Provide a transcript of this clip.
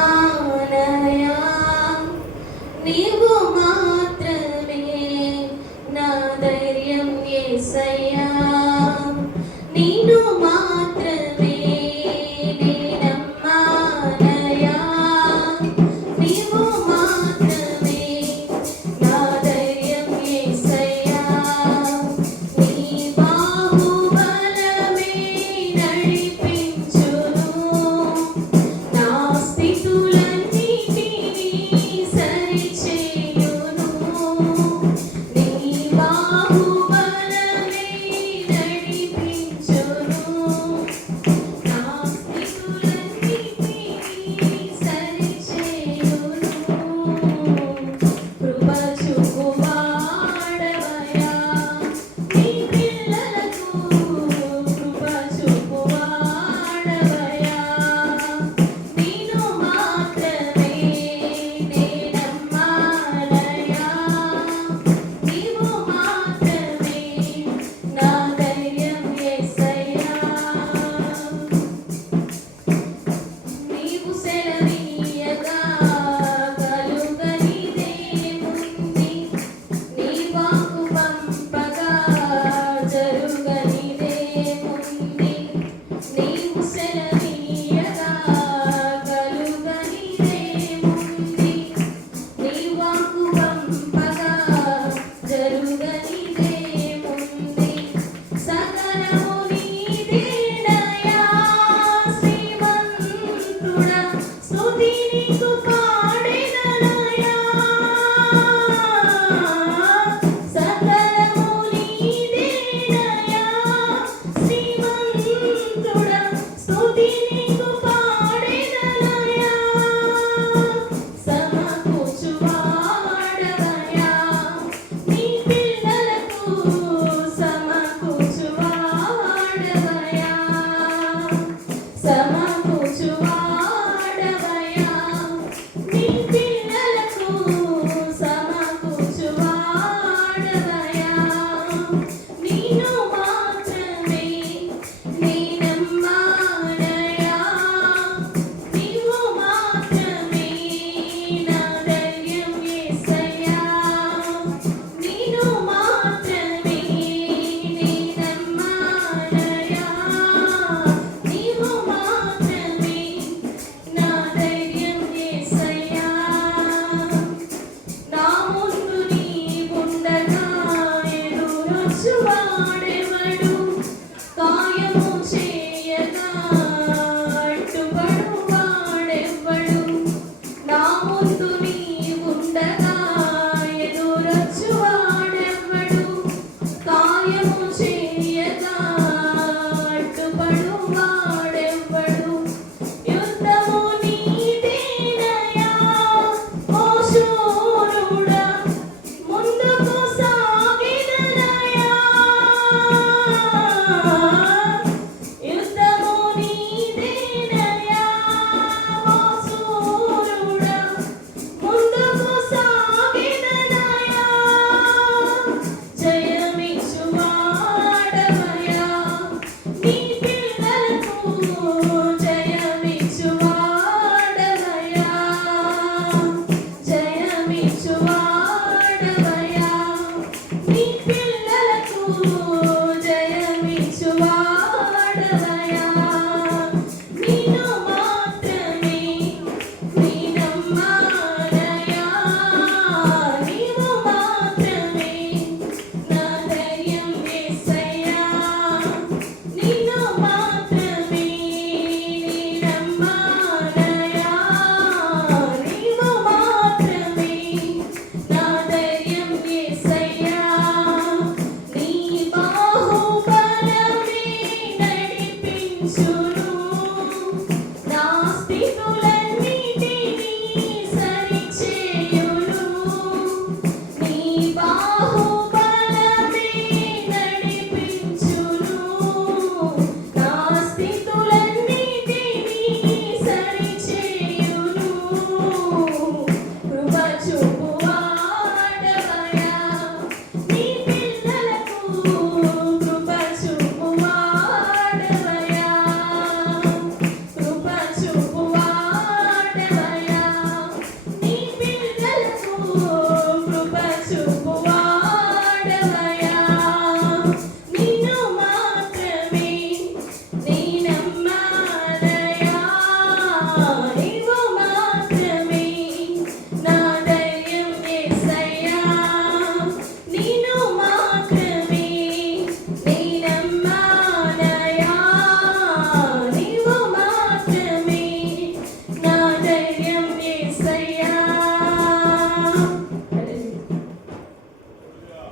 నేనమ్మానయా నీవు మాత్రమే నా ధైర్యం యేసయ్యా నీను మాత్రమే నేనమ్మానయా నీవు మాత్రమే నా ధైర్యం యేసయ్యా నీ బాహుబలమే నడిపించును నా స్థితులన్నిటినీ సరిచేయును నీ బాహుబలమే నడిపించును నా స్థితులన్నిటినీ సరిచేయును కృప చూపువాడవయ్యా నీ పిల్లలకు కృప చూపువాడవయ్యా నీను మాత్రమే నేనమ్మానయా నీవు మాత్రమే నా ధైర్యం యేసయ్యా నీవు సెలవీయగా కలుగనిదేముంది నీ వాక్కు పంపగా జరుగనిదేముంది నీవు సెలవీయగా కలుగనిదేముంది నీ వాక్కు పంపగా జరుగనిదేముంది సకలము నీదేనయ్యా శ్రీమంతుడా స్తుతి నీకు పాడెదనయ్యా సకలము నీదేనయ్యా శ్రీమంతుడా స్తుతి నీకు పాడెదనయ్యా సమకూర్చువాడవయ్యా నీ పిల్లలకు సమకూర్చువాడవయ్యా సమకూర్చువాడవయ్యా నీ పిల్లలకు సమకూర్చువాడవయ్యా నీను మాత్రమే నేనమ్మానయా నీవు మాత్రమే నా ధైర్యం యేసయ్యా నీను మాత్రమే నేనమ్మానయా నీవు మాత్రమే చేయగలవని